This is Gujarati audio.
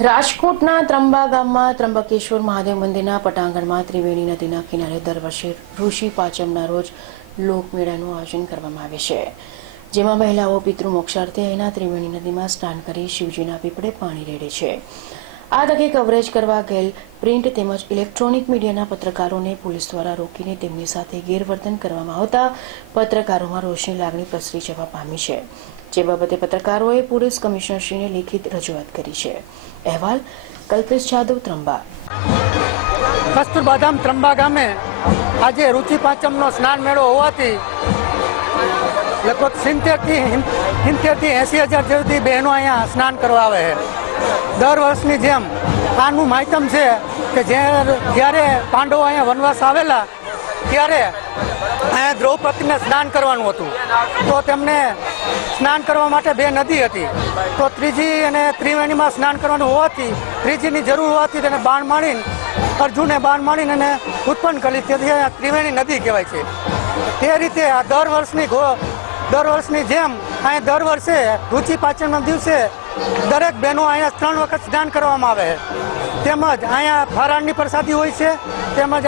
રાજકોટના ત્રંબા ગામમાં ત્રંબકેશ્વર મહાદેવ મંદિરના પટાંગણમાં ત્રિવેણી નદીના કિનારે દર વર્ષે ઋષિ પાંચમના રોજ લોકમેળાનું આયોજન કરવામાં આવે છે. જેમાં મહિલાઓ પિતૃ મોક્ષાર્થે અહીંના ત્રિવેણી નદીમાં સ્નાન કરી શિવજીના પીપળે પાણી રેડે છે. આ તકે કવરેજ કરવા ગયેલ પ્રિન્ટ તેમજ ઇલેક્ટ્રોનિક મીડિયાના પત્રકારોને પોલીસ દ્વારા રોકીને તેમની સાથે ગેરવર્તન કરવામાં આવતા પત્રકારોમાં રોષની લાગણી પ્રસરી જવા પામી છે. જે બાબતે પત્રકારોએ પોલીસ કમિશનરશ્રીને લેખિત રજૂઆત કરી છે. અહેવાલ કલ્પેશ જાદવ, ત્રંબા. કસ્તુરબાધામ ત્રંબા ગામે આજે રુચિ પાંચમનો સ્નાન મેળો હોવાથી લગભગ સિત્તેરથી સિત્તેરથી એંસી હજાર જેવી બહેનો અહીંયા સ્નાન કરવા આવે છે. દર વર્ષની જેમ આનું માહિતમ છે કે જ્યારે જ્યારે પાંડવો અહીંયા વનવાસ આવેલા, ત્યારે અહીંયા દ્રૌપદીને સ્નાન કરવાનું હતું. તો તેમને સ્નાન કરવા માટે બે નદી હતી. તો ત્રીજી અને ત્રિવેણીમાં સ્નાન કરવાનું હોવાથી, ત્રીજીની જરૂર હોવાથી તેને બાણ માણીને અર્જુને બાણ માણીને એને ઉત્પન્ન કરી. તેથી ત્રિવેણી નદી કહેવાય છે. તે રીતે આ દર વર્ષની દર વર્ષની જેમ અહીંયા દર વર્ષે રુચિ પાચનના દિવસે દરેક બહેનો અહીંયા ત્રણ વખત સ્નાન કરવામાં આવે તેમજ અહીંયા ફરાળની પ્રસાદી હોય છે, તેમજ